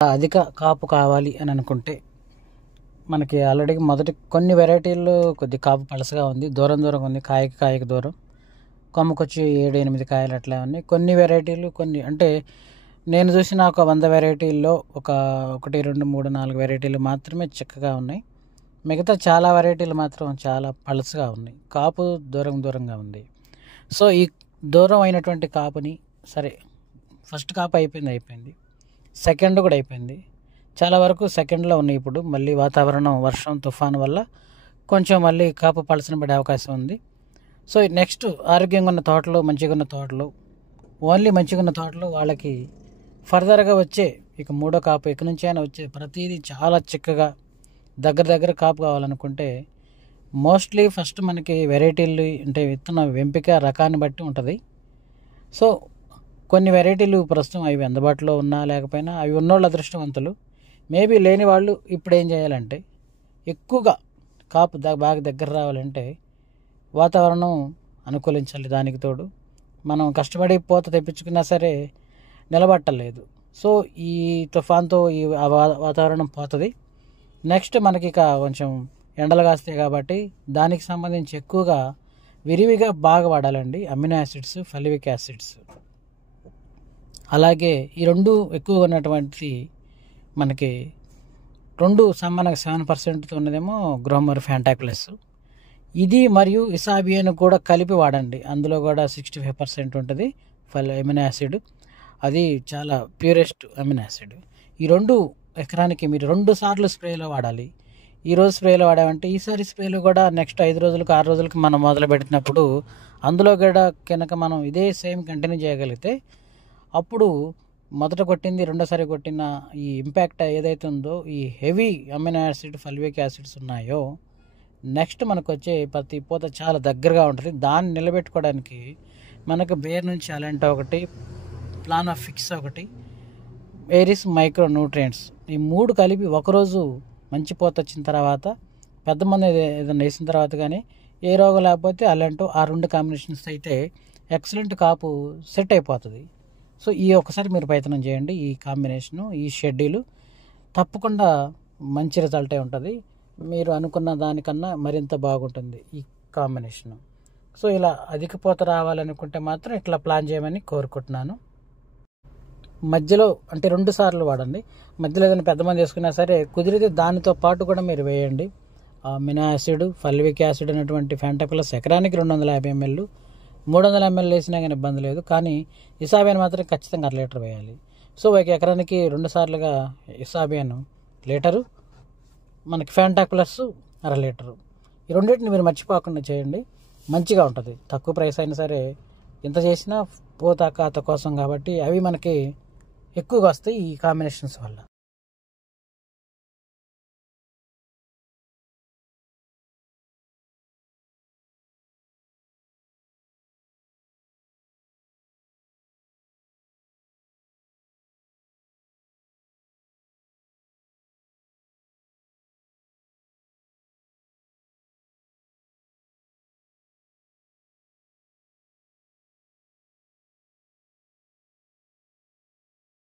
అధిక కాపు కావాలి అని అనుకుంటే మనకి ఆల్రెడీ మొదటి కొన్ని వెరైటీల్లో కొద్ది కాపు పలసగా ఉంది, దూరం దూరం ఉంది, కాయకి దూరం, కొమ్మకొచ్చి 7-8 కాయలు అట్లా ఉన్నాయి. కొన్ని వెరైటీలు కొన్ని అంటే నేను చూసిన ఒక 100 వెరైటీల్లో ఒక 1, 2, 3, 4 వెరైటీలు మాత్రమే చిక్కగా ఉన్నాయి. మిగతా చాలా వెరైటీలు మాత్రం చాలా పలసగా ఉన్నాయి, కాపు దూరంగా ఉంది. సో ఈ దూరం అయినటువంటి కాపుని సరే ఫస్ట్ కాపు అయిపోయింది, సెకండ్ కూడా అయిపోయింది, చాలా వరకు సెకండ్లో ఉన్నాయి. ఇప్పుడు మళ్ళీ వాతావరణం వర్షం తుఫాను వల్ల కొంచెం మళ్ళీ కాపు పలసన పడే అవకాశం ఉంది. సో నెక్స్ట్ ఆరోగ్యంగా ఉన్న తోటలు, మంచిగా ఉన్న తోటలు, ఓన్లీ మంచిగా ఉన్న తోటలు వాళ్ళకి ఫర్దర్గా వచ్చే ఇక మూడో కాపు ఇక నుంచి అయినా వచ్చే ప్రతిదీ చాలా చిక్కగా దగ్గర కాపు కావాలనుకుంటే మోస్ట్లీ ఫస్ట్ మనకి వెరైటీలు అంటే విత్తన ఎంపిక రకాన్ని బట్టి ఉంటుంది. సో కొన్ని వెరైటీలు ప్రస్తుతం అవి అందుబాటులో ఉన్నా లేకపోయినా అవి ఉన్నోళ్ళు అదృష్టవంతులు. మేబీ లేని వాళ్ళు ఇప్పుడు ఏం చేయాలంటే ఎక్కువగా కాపు బాగా దగ్గర రావాలంటే వాతావరణం అనుకూలించాలి. దానికి తోడు మనం కష్టపడి పూత తెప్పించుకున్నా సరే నిలబట్టలేదు. సో ఈ తుఫాన్తో ఈ వాతావరణం పోతుంది. నెక్స్ట్ మనకి ఇక కొంచెం ఎండలు కాస్తాయి కాబట్టి దానికి సంబంధించి ఎక్కువగా విరివిగా బాగా వాడాలండి అమినో యాసిడ్స్, ఫలివిక్ యాసిడ్స్. అలాగే ఈ రెండు ఎక్కువగా ఉన్నటువంటి మనకి 2 సమానంగా 7% ఉన్నదేమో గ్రోమర్ ఫ్యాంటాక్యులస్, ఇది మరియు ఇసాబియన్ కూడా కలిపి వాడండి. అందులో కూడా 65% ఉంటుంది అమినో యాసిడ్, అది చాలా ప్యూరెస్ట్ అమినో యాసిడ్. ఈ 2 ఎకరానికి మీరు 2 సార్లు స్ప్రేలో వాడాలి. ఈరోజు స్ప్రేలో వాడామంటే ఈసారి స్ప్రేలో కూడా నెక్స్ట్ 5 రోజులకు 6 రోజులకు మనం మొదలు పెట్టినప్పుడు అందులో కూడా కనుక మనం ఇదే సేమ్ కంటిన్యూ చేయగలిగితే అప్పుడు మొదట కొట్టింది రెండోసారి కొట్టిన ఈ ఇంపాక్ట్ ఏదైతే ఉందో ఈ హెవీ అమినో యాసిడ్, ఫలివిక్ యాసిడ్స్ ఉన్నాయో నెక్స్ట్ మనకు వచ్చే ప్రతి పూత చాలా దగ్గరగా ఉంటుంది. దాన్ని నిలబెట్టుకోవడానికి మనకు బేర్ నుంచి అలాంటి ఒకటి, ప్లానాఫిక్స్ ఒకటి, ఏరిస్ మైక్రో న్యూట్రియంట్స్, ఈ 3 కలిపి ఒకరోజు మంచి పూత వచ్చిన తర్వాత పెద్ద మంది ఏదైనా వేసిన తర్వాత కానీ ఏ రోగం లేకపోతే అలాంటి ఆ 2 కాంబినేషన్స్ అయితే ఎక్సలెంట్ కాపు సెట్ అయిపోతుంది. సో ఈ ఒక్కసారి మీరు ప్రయత్నం చేయండి. ఈ కాంబినేషను, ఈ షెడ్యూలు తప్పకుండా మంచి రిజల్టే ఉంటుంది. మీరు అనుకున్న దానికన్నా మరింత బాగుంటుంది ఈ కాంబినేషను. సో ఇలా అధిక పూత రావాలనుకుంటే మాత్రం ఇట్లా ప్లాన్ చేయమని కోరుకుంటున్నాను. మధ్యలో అంటే 2 సార్లు వాడండి. మధ్యలో ఏదైనా పెద్ద మంది వేసుకున్నా సరే కుదిరితే దానితో పాటు కూడా మీరు వేయండి. అమినో యాసిడ్, ఫలివిక్ యాసిడ్ అనేటువంటి ఫ్యాంటాక్యులస్ ఎకరానికి 250 ml, 300 ml వేసినా కానీ ఇబ్బంది లేదు. కానీ ఇసాబియన్ మాత్రం ఖచ్చితంగా 1 లీటర్ వేయాలి. సో ఒక ఎకరానికి 2 సార్లుగా ఇసాబియన్ లీటరు, మనకి ఫ్యాంటాక్యులస్ 1/2 లీటరు, ఈ రెండింటిని మీరు మర్చిపోకుండా చేయండి. మంచిగా ఉంటుంది. తక్కువ ప్రైస్ అయినా సరే ఎంత చేసినా పూత కాత కోసం కాబట్టి అవి మనకి ఎక్కువగా వస్తాయి ఈ కాంబినేషన్స్ వల్ల.